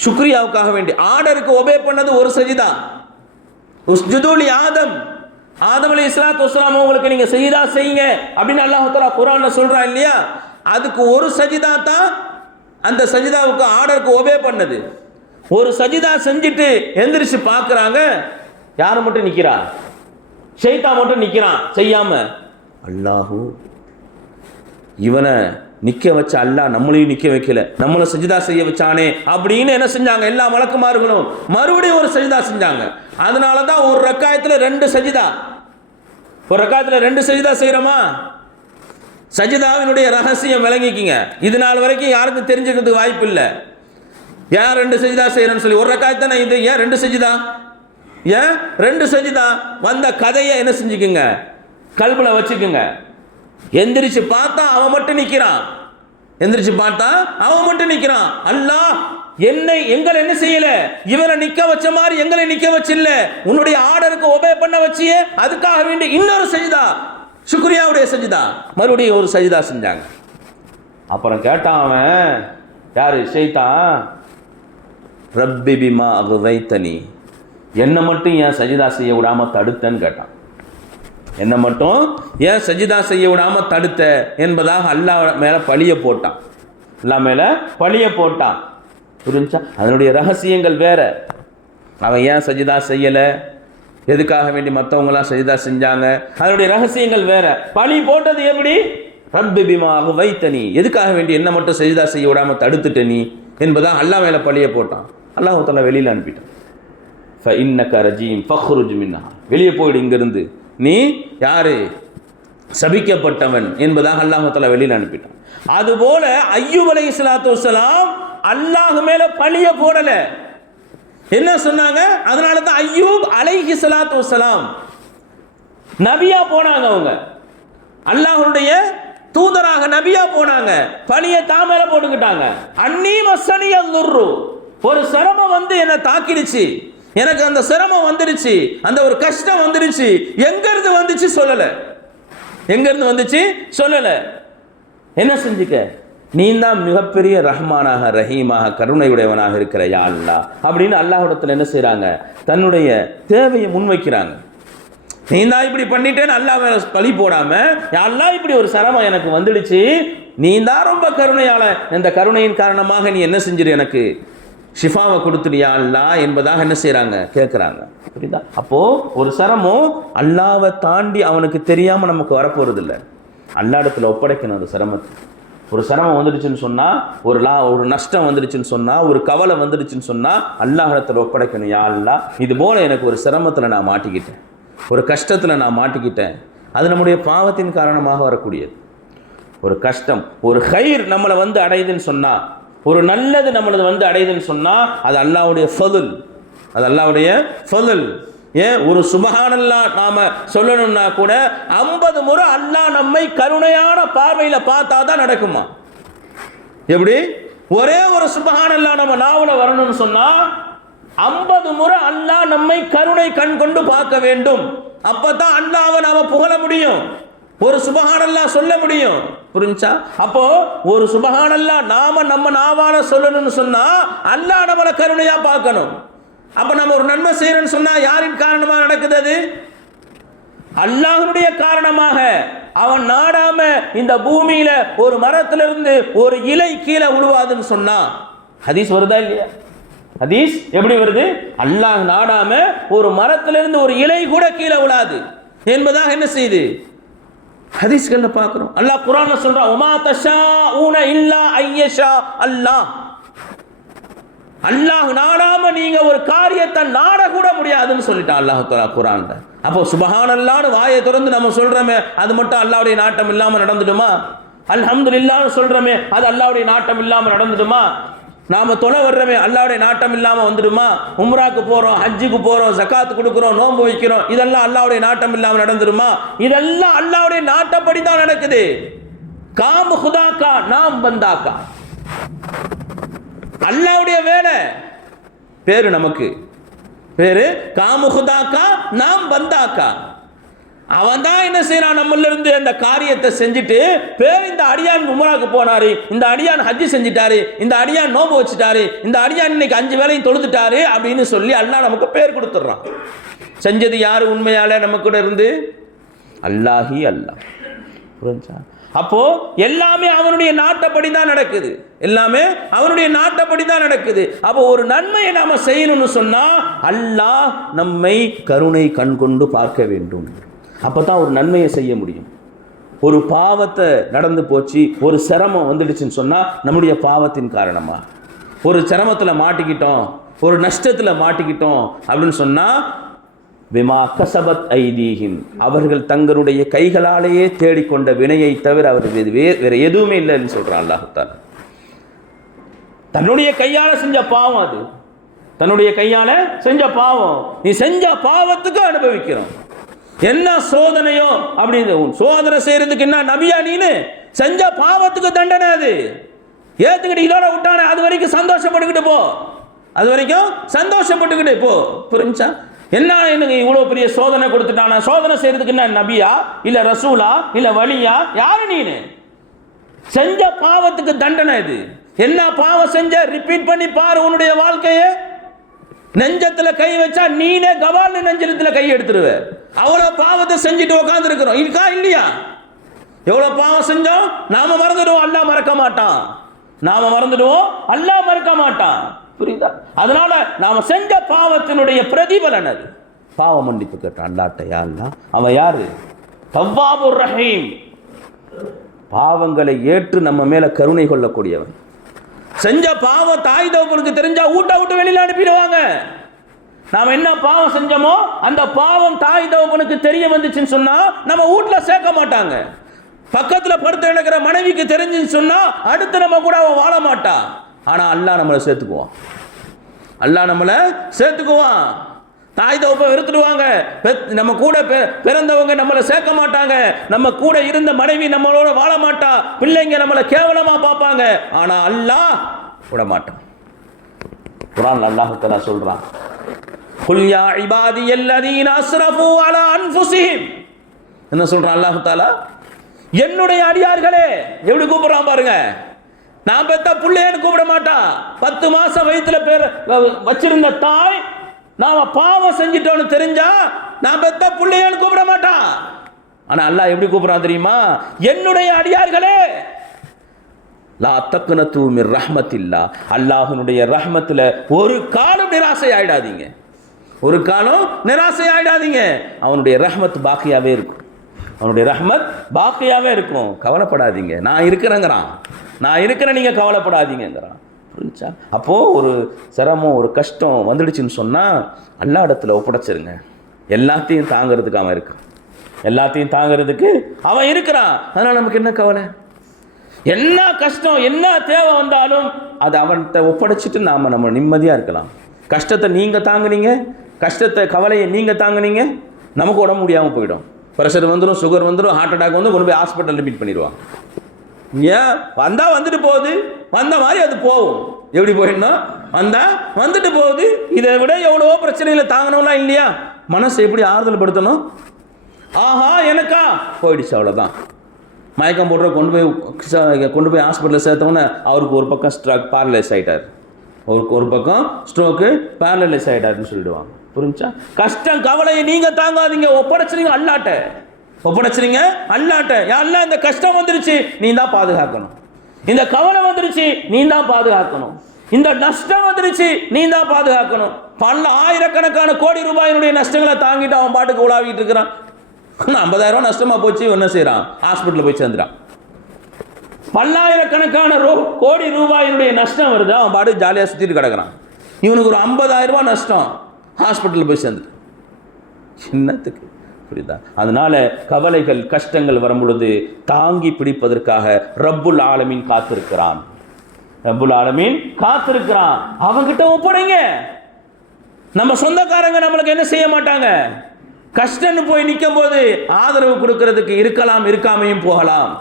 சுக்ரியாவுக்காக வேண்டி ஆர்டருக்கு ஒபே பண்ணது ஒரு சஜிதா. உஸ்ஜுது லி ஆதம், ஆதம் அலைஹிஸ்ஸலாத்து வஸ்ஸலாம் உங்களுக்கு நீங்க சஜிதா செய்யுங்க அப்படின்னு அல்லாஹ் தஆலா குர்ஆன்ல சொல்றான் இல்லையா? அதுக்கு ஒரு சஜிதா தான் அந்த சஜிதாவுக்கு ஆர்டருக்கு ஒபே பண்ணது. ஒரு சஜிதா செஞ்சுட்டு எந்திரிச்சு பார்க்குறாங்க, யார் மட்டும் நிற்கிறா? ஷைத்தான் மட்டும் நிற்கிறான் செய்யாம. அல்லாஹு இவனை நிற்க வச்ச அல்லாஹ் நம்மளையும் நிற்க வைக்கல, நம்மளை சஜிதா செய்ய வச்சானே அப்படின்னு என்ன செஞ்சாங்க? எல்லா மலக்குமார்களும் மறுபடியும் ஒரு சஜிதா செஞ்சாங்க. அதனால தான் ஒரு ரக்காயத்தில் 2 சஜிதா. ஒரு ரக்காயத்தில் 2 சஜிதா செய்கிறோமா? சஜிதாவினுடைய ரகசியம் விளங்கிக்கிங்க. இது நாள் வரைக்கும் யாருக்கும் தெரிஞ்சுக்கிறதுக்கு வாய்ப்பு இல்லை. ஏன் 2 சஜிதா செய்யறேன்னு சொல்லி ஒரு ரக்காயத் தானே இது, ஏன் 2 சஜிதா? ஏன் 2 சஜிதா? வந்த கதையை என்ன செஞ்சுக்குங்க, கல்புல வச்சுக்குங்க. எந்திரிச்சு பார்த்தா அவன் மட்டும் நிற்கிறான். எந்திரிச்சு பார்த்தா அவன் மட்டும் நிற்கிறான். அல்லாஹ் எங்களை என்ன செய்யல? இவரை நிற்க வச்ச மாதிரி எங்களை நிற்க வச்சில்ல, உன்னுடைய ஆர்டருக்கு ஒபே பண்ண வச்சியே, அதுக்காக வேண்டி இன்னொரு சஜிதா, சுக்ரியாவுடைய சஜிதா, மறுபடியும் ஒரு சஜிதா செஞ்சாங்க. அப்புறம் கேட்டான் அவன், யாரு? ஷைத்தான், ரப்பி பிமா அகுவைத்தனி, என்னை மட்டும் ஏன் சஜிதா செய்ய விடாம தடுத்தன்னு கேட்டான். என்னை மட்டும் ஏன் சஜிதா செய்ய விடாம தடுத்த என்பதாக அல்லாஹ் மேல பழிய போட்டான். அல்லாஹ் மேல பழிய போட்டான். புரிஞ்சா? அதனுடைய ரகசியங்கள் வேற. அவன் ஏன் சஜிதா செய்யலை, எதுக்காக வேண்டி மற்றவங்களாம் சஜிதா செஞ்சாங்க, அதனுடைய ரகசியங்கள் வேற. பழி போட்டது எப்படி? ரப்பி பிமா அகுவைத்தனி, எதுக்காக வேண்டி என்ன மட்டும் சஜிதா செய்ய விடாம தடுத்துட்ட நீ என்பதா அல்லாஹ் மேல பழிய போட்டான். அல்லாஹ் தஆலா வெளியில அனுப்பிட்டான். ஃபஇன்னக ரஜீம் ஃபக்ருஜ் மின்ஹா, வெளியே போயிடு இங்கிருந்து, நீ யாரு? சபிக்கப்பட்டவன் என்பதாக அல்லாஹ் தஆலா வெளியில அனுப்பிட்டான். அதுபோல அய்யூப் அலைஹிஸ்ஸலாத்து வஸ்ஸலாம் அல்லாஹ் மேல பழிய போடல. என்ன சொன்னாங்க? அதனால தான் அய்யூப் அலைஹிஸ்ஸலாத்து வஸ்ஸலாம் நபியா போனாங்க. அவங்க அல்லாஹ்வுடைய தூதராக நபியா போனாங்க. பழியை தாமரை போட்டுக்கிட்டாங்க. அன்னி மஸ்ஸனிய துர்ரு, ஒரு சிரமம் வந்து என்னை தாக்கிடுச்சு, எனக்கு அந்த சிரமம் வந்துருச்சு, அந்த ஒரு கஷ்டம் வந்துருச்சு. எங்க இருந்து வந்துச்சு சொல்லல. எங்க இருந்து வந்துச்சு சொல்லல. என்ன செஞ்சுக்க? நீ தான் மிகப்பெரிய ரஹ்மானாக ரஹீமாக கருணையுடையவனாக இருக்கிற யா அல்லாஹ் அப்படின்னு அல்லாஹ்விடத்தில் என்ன செய்றாங்க? தன்னுடைய தேவையை முன்வைக்கிறாங்க. நீ தான் இப்படி பண்ணிட்டேன்னு அல்லாஹ் பழி போடாம, யா அல்லாஹ் இப்படி ஒரு சிரமம் எனக்கு வந்துடுச்சு, நீ தான் ரொம்ப கருணையாளன், இந்த கருணையின் காரணமாக நீ என்ன செஞ்சிரு, எனக்கு ஷிஃபாவை கொடுத்துடியா அல்லாஹ் என்பதாக என்ன செய்கிறாங்க? கேட்குறாங்க. புரியுதா? அப்போது ஒரு சிரமம் அல்லாவை தாண்டி அவனுக்கு தெரியாமல் நமக்கு வரப்போகிறது இல்லை. அல்லாஹ்விடத்தில் ஒப்படைக்கணும் அந்த சிரமத்தை. ஒரு சிரமம் வந்துடுச்சுன்னு சொன்னால், ஒரு நஷ்டம் வந்துடுச்சுன்னு சொன்னால், ஒரு கவலை வந்துடுச்சுன்னு சொன்னால் அல்லாஹ்விடத்தில் ஒப்படைக்கணும். யா அல்லாஹ், இது போல் எனக்கு ஒரு சிரமத்தில் நான் மாட்டிக்கிட்டேன், ஒரு கஷ்டத்தில் நான் மாட்டிக்கிட்டேன். அது நம்முடைய பாவத்தின் காரணமாக வரக்கூடியது. ஒரு கஷ்டம், ஒரு ஹைர் நம்மளை வந்து அடையுதுன்னு சொன்னால், ஒரு நல்லது நம்மளது வந்து அடையுதுன்னு சொன்னால், அது அல்லாஹ்வுடைய ஃபதுல், அது அல்லாஹ்வுடைய ஃபதுல். ஏன் ஒரு சுபஹானல்லாஹ் நாம சொல்லணும்னா கூட 50 முறை அல்லாஹ் நம்மை கருணையான பார்வையில் பார்த்தா தான் நடக்குமா? எப்படி? ஒரே ஒரு சுபஹானல்லாஹ் நம்ம நாவுல வரணும்னு சொன்னா 50 முறை அல்லாஹ் நம்மை கருணை கண் கொண்டு பார்க்க வேண்டும். அப்பதான் அல்லாஹ்வை நாம புகழ முடியும், ஒரு சுபஹானல்லாஹ் சொல்ல முடியும். புரிஞ்சா? அப்போ ஒரு சுபஹானல்லாஹ் நாம நம்ம நாவால சொல்லணும்னு சொன்னா அல்லாஹ் நம்மளை கருணையா பார்க்கணும். அப்ப நம்ம ஒரு நன்மை செய்யறோம்னு சொன்னா யாரின் காரணமா நடக்குது? அது அல்லாஹ்வுடைய காரணமாக. அவன் நாடாம இந்த பூமியில ஒரு மரத்திலிருந்து ஒரு இலை கீழே உழுவாதுன்னு சொன்னா ஹதீஸ் வருதா இல்லையா? ஹதீஸ் எப்படி வருது? அல்லாஹ் நாடாம ஒரு மரத்திலிருந்து ஒரு இலை கூட கீழே விழாது என்பதாக என்ன செய்யுது? ஹதீஸ்கள்ல பார்க்கிறோம். அல்லாஹ் குர்ஆன்ல சொல்றான், உமா தஷாஊன இல்லா ஐயஷா அல்லாஹ். அல்லாஹ் நாடாம நீங்க ஒரு காரியத்தை நாட கூட முடியாதுன்னு சொல்லிட்டான் அல்லாஹ் தஆலா குர்ஆன்ல. அப்போ சுபஹானல்லாஹ்னு வாயை திறந்து நம்ம சொல்றோமே, அது மட்டும் அல்லாஹ்வுடைய நாட்டம் இல்லாம நடந்துடுமா? அல்ஹம்துலில்லாஹ்னு சொல்றோமே, அது அல்லாஹ்வுடைய நாட்டம் இல்லாம நடந்துடுமா? நாம தொலை வர்றோமே, அல்லாஹ்வுடைய நாட்டம் இல்லாம வந்துடுமா? உம்ராக்கு போறோம், ஹஜ்ஜுக்கு போறோம், ஜகாத் கொடுக்கிறோம், நோன்பு வைக்கிறோம், இதெல்லாம் அல்லாஹ்வுடைய நாட்டம் இல்லாம நடந்துடுமா? இதெல்லாம் அல்லாஹ்வுடைய நாட்டப்படி தான் நடக்குது. காம் खुदा நாம் பந்தாக்கா, அல்லாஹ்வுடைய வேலை. பேரு நமக்கு பேரு காமு खुदा நாம் பந்தாக்கா. அவன் தான் என்ன செய்யறான், நம்மள இருந்து அந்த காரியத்தை செஞ்சுட்டு பேர் இந்த அடியான் உம்ராக்கு போனாரு, இந்த அடியான் ஹஜ்ஜி செஞ்சிட்டாரு, இந்த அடியான் நோம்பு வச்சுட்டாரு, இந்த அடியான் இன்னைக்கு 5 வேளையும் தொழுதுட்டாரு அப்படின்னு சொல்லி அல்லாஹ் நமக்கு பேர் கொடுத்துட்றான். செஞ்சது யாரு உண்மையால நம்ம கூட இருந்து? அல்லாஹி அல்லாஹ். புரிஞ்சா? அப்போ எல்லாமே அவனுடைய நாட்டப்படி தான் நடக்குது, எல்லாமே அவனுடைய நாட்டப்படி தான் நடக்குது. அப்போ ஒரு நன்மையை நாம செய்யணும்னு சொன்னா அல்லாஹ் நம்மை கருணை கண் கொண்டு பார்க்க வேண்டும். அப்பதான் ஒரு நன்மையை செய்ய முடியும். ஒரு பாவத்தை நடந்து போச்சு, ஒரு சிரமம் வந்துடுச்சுன்னு சொன்னா நம்முடைய பாவத்தின் காரணமா ஒரு சிரமத்தில் மாட்டிக்கிட்டோம், ஒரு நஷ்டத்தில் மாட்டிக்கிட்டோம் அப்படின்னு சொன்னா பிமா கஸபத் ஐதீஹிம், அவர்கள் தங்களுடைய கைகளாலேயே தேடிக்கொண்ட வினையை தவிர அவர் வேற எதுவுமே இல்லைன்னு சொல்றான் அல்லாஹ் தஆலா. தன்னுடைய கையால செஞ்ச பாவம், அது தன்னுடைய கையால செஞ்ச பாவம். நீ செஞ்ச பாவத்துக்கு அனுபவிக்கிறோம். என்ன சோதனையோ அப்படின்னு சோதனை செய்யறதுக்கு என்ன நபியா நீனு? செஞ்ச பாவத்துக்கு தண்டனை. அது ஏத்துக்கிட்டு இதோட விட்டானே, அது வரைக்கும் சந்தோஷப்பட்டுக்கிட்டு போ, அது வரைக்கும் சந்தோஷப்பட்டுக்கிட்டு போ. புரிஞ்சா? என்ன எனக்கு இவ்வளவு பெரிய சோதனை கொடுத்துட்டானா? சோதனை செய்யறதுக்கு என்ன நபியா இல்ல ரசூலா இல்ல வலியா? யாரு நீனு? செஞ்ச பாவத்துக்கு தண்டனை. இது என்ன பாவம் செஞ்ச? ரிப்பீட் பண்ணி பாரு உன்னுடைய வாழ்க்கையை. நெஞ்சத்துல கை வச்சா நீனே கவால்னு நெஞ்சத்துல கை எடுத்துருவ. அவ்வளவு பாவத்தை செஞ்சுட்டு உட்கார்ந்து இருக்கிறோம். இருக்கா இல்லையா? எவ்வளவு பாவம் செஞ்சோம்? நாம மறந்துடுவோம், அல்லாஹ் மறக்க மாட்டான். நாம மறந்துடுவோம், அல்லாஹ் மறக்க மாட்டான். புரியுதா? அதனால நாம செஞ்ச பாவத்தினுடைய பிரதிபலன் அது. பாவ மன்னிப்பு கேட்டான் அல்லாஹ்ட்ட. யா அல்லாஹ், அவன் யாரு? தவ்வாபுர் ரஹீம், பாவங்களை ஏற்று நம்ம மேல கருணை கொள்ளக்கூடியவன். செஞ்ச பாவம் தாய் தகப்பனுக்கு தெரிஞ்சா ஊட்ட விட்டு வெளியில அனுப்பிடுவாங்க. நாம என்ன பாவம் செஞ்சோமோ அந்த பாவம் தாய் தகப்பனுக்கு தெரிய வந்துச்சுன்னு சொன்னா நம்ம வீட்டுல சேர்க்க மாட்டாங்க. பக்கத்துல படுத்து நடக்கிற மனைவிக்கு தெரிஞ்சுன்னு சொன்னா அடுத்து நம்ம கூட அவன் வாழ மாட்டா. ஆனா அல்லாஹ் நம்மளை சேர்த்துக்குவான், அல்லாஹ் நம்மளை சேர்த்துக்குவான். தாய் தகப்ப வெறுத்துடுவாங்க, நம்ம கூட பிறந்தவங்க நம்மளை சேர்க்க மாட்டாங்க, நம்ம கூட இருந்த மனைவி நம்மளோட வாழ மாட்டா, பிள்ளைங்க நம்மளை கேவலமா பார்ப்பாங்க. ஆனா அல்லாஹ் விட மாட்டான். குர்ஆன்ல அல்லாஹ் தஆலா சொல்றான், குல் யா இபாதியல்லதீன அஸ்ரஃபு அலா அன்ஃபுஸிஹிம். என்ன சொல்றான் அல்லாஹ் தஆலா? என்னுடைய அடியார்களே. எப்படி கூப்பிடுறான் பாருங்க. நான் பெத்த பிள்ளையன்னு கூப்பிட மாட்டான். 10 மாசம் வயிற்றுல வச்சிருந்த தாய் நாம பாவம் செஞ்சிட்டோன்னு தெரிஞ்சா நான் பெத்த பிள்ளையன்னு கூப்பிட மாட்டான். ஆனா அல்லாஹ் எப்படி கூப்பிடுறான் தெரியுமா? என்னுடைய அடியார்களே. லா தக்னது மிர் ரஹ்மத்தில்லா, அல்லாஹ்வுடைய ரஹ்மத்துல ஒரு காலம் நிராசை ஆயிடாதீங்க, ஒரு காலம் நிராசை ஆயிடாதீங்க. அவனுடைய ரஹ்மத் பாக்கியாவே இருக்கும். அவனுடைய ரஹ்மத் பாக்கியாவே இருக்கும். கவலைப்படாதீங்க, நான் இருக்கிறேங்கிறான். நான் இருக்கிறேன், நீங்கள் கவலைப்படாதீங்கிறான். புரிஞ்சா? அப்போது ஒரு சிரமம், ஒரு கஷ்டம் வந்துடுச்சுன்னு சொன்னால் அல்லா இடத்துல ஒப்படைச்சிருங்க. எல்லாத்தையும் தாங்கிறதுக்கு அவன் இருக்கான். எல்லாத்தையும் தாங்கிறதுக்கு அவன் இருக்கிறான். அதனால் நமக்கு என்ன கவலை? என்ன கஷ்டம், என்ன தேவை வந்தாலும் அதை அவன்கிட்ட ஒப்படைச்சிட்டு நம்ம நிம்மதியாக இருக்கலாம். கஷ்டத்தை நீங்கள் தாங்குனீங்க, கஷ்டத்தை கவலையை நீங்கள் தாங்குனீங்க, நமக்கு உடம்பு முடியாமல் போயிடும். ப்ரெஷர் வந்துடும், சுகர் வந்துடும், ஹார்ட் அட்டாக் வந்து கொண்டு போய் ஹாஸ்பிட்டல் அட்மிட் பண்ணிடுவான். ஏன் வந்தால் வந்துட்டு போகுது, வந்த மாதிரி அது போகும். எப்படி போயிடணும்? வந்தால் வந்துட்டு போகுது. இதை விட எவ்வளவோ பிரச்சனைகளை தாங்கணும்லாம் இல்லையா? மனசை எப்படி ஆறுதல் படுத்தணும்? ஆஹா எனக்கா போயிடுச்சு, அவ்வளோதான். மயக்கம் போடுற கொண்டு போய் ஹாஸ்பிட்டலில் சேர்த்தோன்னே அவருக்கு ஒரு பக்கம் ஸ்ட்ரோக் பேரலைஸ் ஆகிட்டார், ஒரு பக்கம் ஸ்ட்ரோக்கு பேரலைஸ் ஆகிட்டாருன்னு சொல்லிடுவாங்க. புரிஞ்சா? கஷ்டம் கவலையை நீங்கள் தாங்காதீங்க, ஒப்படைச்சிருங்க அல்லாட்ட. ஒப்படைச்சிருங்க அல்லாட்ட. யாரெல்லாம் இந்த கஷ்டம் வந்துருச்சு நீ தான் பாதுகாக்கணும், இந்த கவலை வந்துருச்சு நீ தான் பாதுகாக்கணும், இந்த நஷ்டம் வந்துருச்சு நீ தான் பாதுகாக்கணும். பல ஆயிரக்கணக்கான கோடி ரூபாயினுடைய நஷ்டங்களை தாங்கிட்டு அவன் பாட்டுக்கு உலாவிட்டு இருக்கிறான். 50,000 நஷ்டமாக போச்சு, என்ன செய்கிறான்? ஹாஸ்பிட்டலில் போய் சேர்ந்துட்டான். பல்லாயிரக்கணக்கான கோடி ரூபாயினுடைய நஷ்டம் வருது, அவன் பாட்டு ஜாலியாக சுற்றிட்டு கிடக்கிறான். இவனுக்கு ஒரு 50,000 நஷ்டம், ஹாஸ்பிட்டலில் போய் சேர்ந்துட்டான். சின்னத்துக்கு. புரியுதா? அதனால கவலைகள் கஷ்டங்கள் வரும் பொழுது தாங்கி பிடிப்பதற்காக ரப்புல் ஆலமீன் காத்திருக்கிறான். ரப்புல் ஆலமீன் காத்திருக்கிறான். அவங்கிட்ட ஒப்படைங்க. நம்ம சொந்தக்காரங்க நம்மளுக்கு என்ன செய்ய மாட்டாங்க? கஷ்டம்னு போய் நிற்கும் போது ஆதரவு கொடுக்கறதுக்கு இருக்கலாம், இருக்காமையும் போகலாம்.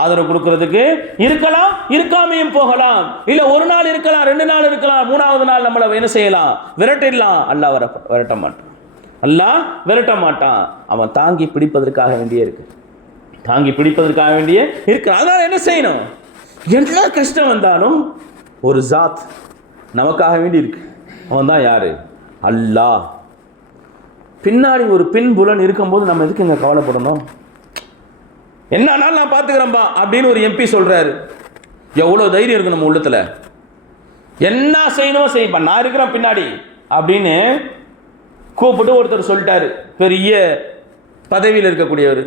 ஆதரவு கொடுக்கறதுக்கு இருக்கலாம், இருக்காமையும் போகலாம். இல்ல ஒரு நாள் இருக்கலாம், 2 நாள் இருக்கலாம், 3வது நாள் நம்மளை என்ன செய்யலாம்? விரட்டிடலாம். அல்லாஹ் விரட்ட மாட்டான். அல்லாஹ் விரட்ட மாட்டான். அவன் தாங்கி பிடிப்பதற்காக வேண்டியே இருக்கு, தாங்கி பிடிப்பதற்காக வேண்டியே இருக்கு. அதனால என்ன செய்யணும்? எல்லா கஷ்டம் வந்தாலும் ஒரு ஜாத் நமக்காக வேண்டி இருக்கு. அவன் தான் யாரு? அல்லாஹ். பின்னாடி ஒரு பின்புலன் இருக்கும்போது நம்ம எதுக்கு இங்கே கவலைப்படணும்? என்னன்னாலும் நான் பார்த்துக்கிறேன்பா அப்படின்னு ஒரு எம்பி சொல்றாரு. எவ்வளோ தைரியம் இருக்கு நம்ம உள்ளத்துல? என்ன செய்யணுமோ செய்யப்பா, நான் இருக்கிறேன் பின்னாடி அப்படின்னு கூப்பிட்டு ஒருத்தர் சொல்லிட்டாரு. பெரிய பதவியில் இருக்கக்கூடியவர்.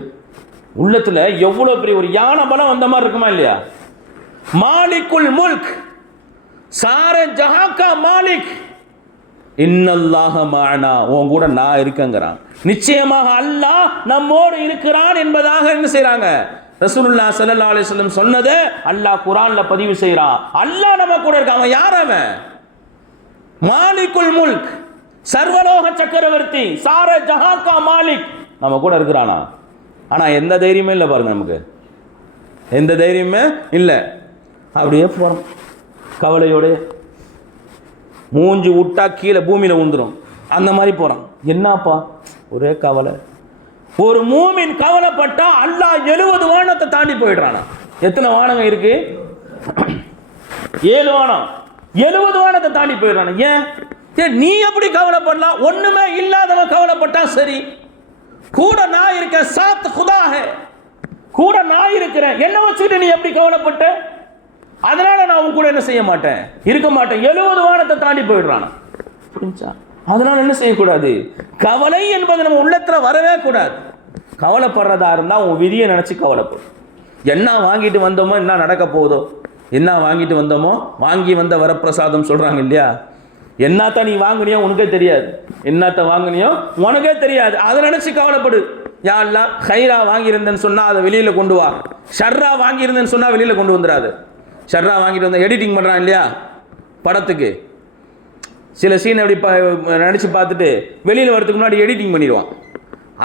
உள்ளத்துல எவ்வளோ பெரிய ஒரு யானை பலம் வந்த மாதிரி இருக்குமா இல்லையா? மாலிக்குல் முல்க், சாரே ஜஹாக்கா மாலிக், இன்னல்லாஹ மஅனா, உன் கூட நான் இருக்கேங்கிறான். நிச்சயமாக அல்லாஹ் நம்மோடு இருக்கிறான் என்பதாக என்ன செய்றாங்க? ரசூலுல்லாஹ் ஸல்லல்லாஹு அலைஹி வஸல்லம் சொன்னதை அல்லாஹ் குர்ஆன்ல பதிவு செய்றான். அல்லாஹ் நம்ம கூட இருக்கான். அவன் யார்? அவன் மாலிக்குல் முல்க், சர்வலோக சக்கரவர்த்தி, சார ஜஹாக்கா மாலிக், நம்ம கூட இருக்கிறானா? ஆனா எந்த தைரியமே இல்லை பாருங்க, நமக்கு எந்த தைரியமே இல்லை. அப்படியே போறோம் கவலையோட, மூஞ்சி விட்டா கீழே பூமியில விழுந்துரும், அந்த மாதிரி போறான். என்னப்பா ஒரே கவலை. ஒரு மூமின் கவலைப்பட்டா அல்லாஹ் 70 வானத்தை தாண்டி போயிடுறானா? எத்தனை வானங்க இருக்கு? 7 வானம். 70 வானத்தை தாண்டி போயிடுறானா? ஏன் நீ எப்படி கவலைப்படலாம்? ஒண்ணுமே இல்லாதவன் கவலைப்பட்டா சரி, கூட நான் இருக்கேன், சாத் குதா ஹை, கூட நான் இருக்கிறேன், என்ன வச்சுக்கிட்டு நீ எப்படி கவலைப்பட்ட? அதனால நான் உன் கூட என்ன செய்ய மாட்டேன், இருக்க மாட்டேன். 70 வானத்தை தாண்டி போயிடுறான். புரிஞ்சா? அதனால என்ன செய்யக்கூடாது? கவலை என்பது நம்ம உள்ளத்துல வரவே கூடாது. கவலைப்படுறதா இருந்தா உன் விதியை நினைச்சு கவலைப்படும். என்ன வாங்கிட்டு வந்தோமோ, என்ன நடக்க போகுதோ, என்ன வாங்கிட்டு வந்தோமோ, வாங்கி வந்த வரப்பிரசாதம் சொல்றாங்க இல்லையா? என்னத்த நீ வாங்கினியோ உனக்கே தெரியாது, என்னத்த வாங்கினியோ உனக்கே தெரியாது. அதை நினைச்சு கவலைப்படு. யா அல்லாஹ், ஹைரா வாங்கியிருந்தேன்னு சொன்னா அதை வெளியில கொண்டு வா, ஷர்ரா வாங்கியிருந்தேன்னு சொன்னா வெளியில கொண்டு வந்துடாது. ஷர்ரா வாங்கிட்டு வந்த எடிட்டிங் பண்றான் இல்லையா படத்துக்கு, சில சீன் அப்படி நினைச்சு பார்த்துட்டு வெளியில வரதுக்கு முன்னாடி எடிட்டிங் பண்ணிடுவான்.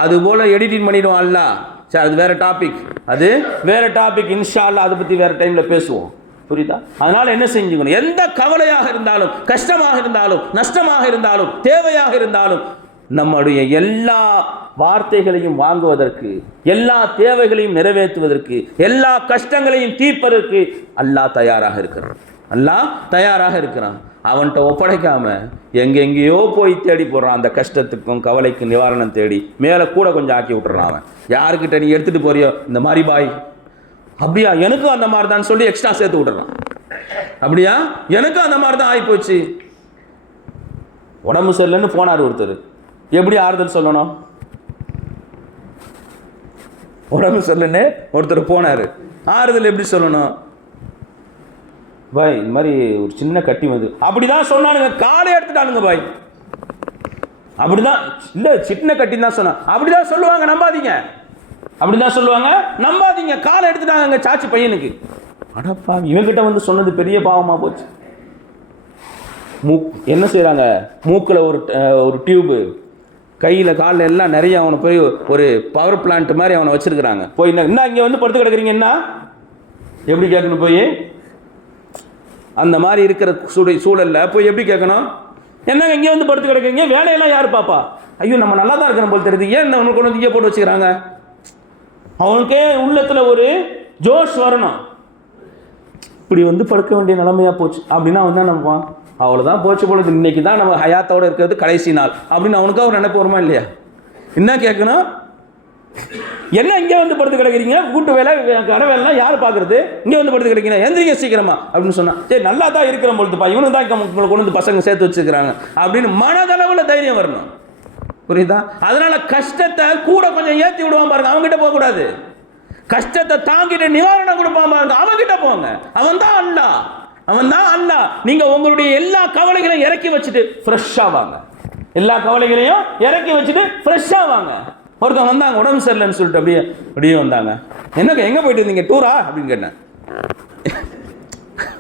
அது போல எடிட்டிங் பண்ணிடுவான் அல்லாஹ். சரி, அது வேற டாபிக், அது வேற டாபிக். இன்ஷா அல்லாஹ் அதை பத்தி வேற டைம்ல பேசுவோம். புரியுதா? அதனால என்ன செஞ்சுக்கணும்? எந்த கவலையாக இருந்தாலும், கஷ்டமாக இருந்தாலும், நஷ்டமாக இருந்தாலும், தேவையாக இருந்தாலும், நம்முடைய எல்லா வார்த்தைகளையும் வாங்குவதற்கு, எல்லா தேவைகளையும் நிறைவேற்றுவதற்கு, எல்லா கஷ்டங்களையும் தீர்ப்பதற்கு அல்லாஹ் தயாராக இருக்கிறான். அல்லாஹ் தயாராக இருக்கிறான். அவன்கிட்ட ஒப்படைக்காம எங்கெங்கேயோ போய் தேடி போடுறான். அந்த கஷ்டத்துக்கும் கவலைக்கும் நிவாரணம் தேடி மேலே கூட கொஞ்சம் ஆக்கி விட்டுறான். அவன் யாருக்கிட்ட நீ எடுத்துட்டு போறியோ, இந்த மாதிரி பாய், அப்படியா எனக்கும் அந்த மாதிரி தான் சொல்லி எக்ஸ்ட்ரா சேர்த்து விட்டுறான். அப்படியா எனக்கும் அந்த மாதிரி தான் ஆகி போச்சு, உடம்பு சரியில்லைன்னு போனார் ஒருத்தர். எப்படி ஆறுதல் சொல்லணும்? உடம்பு சொல்லுன்னு ஒருத்தர் போனார். ஆறுதல் எப்படி சொல்லணும்? பாய் இந்த மாதிரி ஒரு சின்ன கட்டி வந்து அப்படிதான் சொன்னானுங்க, காலை எடுத்துட்டானுங்க பாய். அப்படிதான் இல்லை, சின்ன கட்டின்னு தான் சொன்னான். அப்படிதான் சொல்லுவாங்க, நம்பாதீங்க. அப்படிதான் சொல்லுவாங்க, நம்பாதீங்க. காலை எடுத்துட்டாங்க சாச்சி பையனுக்கு. அடப்பா, இவங்கிட்ட வந்து சொன்னது பெரிய பாவமாக போச்சு. என்ன செய்கிறாங்க, மூக்கில் ஒரு டியூபு, கையில் காலில் எல்லாம் நிறைய அவனை போய் ஒரு பவர் பிளான்ட் மாதிரி அவனை வச்சுருக்கிறாங்க. போய் என்ன இங்கே வந்து படுத்து கிடக்குறீங்க, என்ன எப்படி கேட்கணும்? போய் அந்த மாதிரி இருக்கிற சூழலில் போய் எப்படி கேட்கணும்? என்னங்க இங்கே வந்து படுத்து கிடக்குறீங்க, வேலையெல்லாம் யார் பாப்பா? ஐயோ நம்ம நல்லா தான் இருக்கிறோம் போல் தெரியுது, ஏன் நம்மளுக்கு கொண்டு வந்து இங்கே போட்டு வச்சுக்கிறாங்க? அவனுக்கே உள்ளத்தில் ஒரு ஜோஷ் வரணும். இப்படி வந்து படுக்க வேண்டிய நிலைமையாக போச்சு அப்படின்னா அவன் தான் நம்புவான். அவ்வளோதான் போச்சு பொழுது, இன்னைக்கு தான் நம்ம ஹயாத்தோடு இருக்கிறது கடைசி நாள் அப்படின்னு அவனுக்கு அவர் நினைப்பு வருமா இல்லையா? என்ன கேட்கணும்? என்ன இங்கே வந்து படுத்து கிடக்கிறீங்க, கூட்டு வேலை கடை வேலைலாம் யார் பார்க்குறது, இங்கே வந்து படுத்து கிடக்கிறீங்க, எந்திரிங்க சீக்கிரமா அப்படின்னு சொன்னான். சரி நல்லா தான் இருக்கிற பொழுதுப்பா, இவனு தான் உங்களை கொண்டு வந்து பசங்க சேர்த்து வச்சுக்கிறாங்க அப்படின்னு மனதளவில் தைரியம் வரணும். புரியுதா? அதனால கஷ்டத்தை கூட கொஞ்சம் ஏற்றி விடுவான் பாருங்க, அவங்ககிட்ட போகக்கூடாது. கஷ்டத்தை தாங்கிட்டு நிவாரணம் கொடுப்பான் பாருங்க, அவன்கிட்ட போங்க. அவன் தான் அல்லாஹ், அவன் தான் அல்லாஹ். நீங்க உங்களுடைய எல்லா கவலைகளையும் இறக்கி வச்சுட்டு ஃப்ரெஷ்ஷாக வாங்க. எல்லா கவலைகளையும் இறக்கி வச்சுட்டு ஃப்ரெஷ்ஷாக வாங்க. ஒருத்தன் வந்தாங்க, உடம்பு சரியில்லைன்னு சொல்லிட்டு அப்படியே வந்தாங்க. என்னங்க எங்கே போயிட்டு இருந்தீங்க, டூரா அப்படின்னு கேட்டேன்.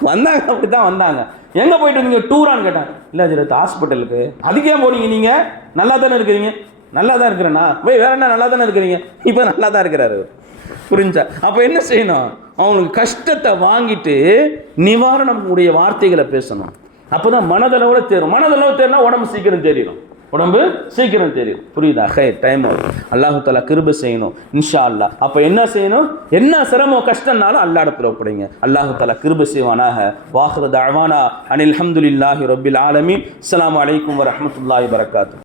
வந்தாங்க, அப்படி தான் வந்தாங்க. எங்கே போயிட்டு இருந்தீங்க, டூரான்னு கேட்டேன். இல்லை ஜெரத் ஹாஸ்பிட்டலுக்கு. அதுக்கே போனீங்க, நீங்கள் நல்லா தானே இருக்கிறீங்க? நல்லா தான் இருக்கிறேண்ணா. போய் வேற என்ன, நல்லா தானே இருக்கிறீங்க? இப்போ நல்லா தான் இருக்கிறாரு. புரிஞ்சா? அப்போ என்ன செய்யணும்? அவனுக்கு கஷ்டத்தை வாங்கிட்டு நிவாரணம் உடைய வார்த்தைகளை பேசணும். அப்போ தான் மனதளவோட தேரும். மனதளவு தேர்னா உடம்பு சீக்கிரம் தெரியும், உடம்பு சீக்கிரம் தெரியும். புரியுதா? டைம் ஆகும். அல்லாஹு தஆலா கிருபை செய்யணும் இன்ஷா அல்லாஹ். அப்போ என்ன செய்யணும்? என்ன சிரமம் கஷ்டம்னாலும் அல்லாஹ் இடத்துல ஒப்படைங்க. அல்லாஹு தஆலா கிருபை செய்வானாக. வாஹிரு தஅவானா அனில் ஹம்துலில்லாஹி ரப்பில் ஆலமீன். அஸ்ஸலாமு அலைக்கும் வரஹ்மத்துல்லாஹி வபரகாத்துஹு.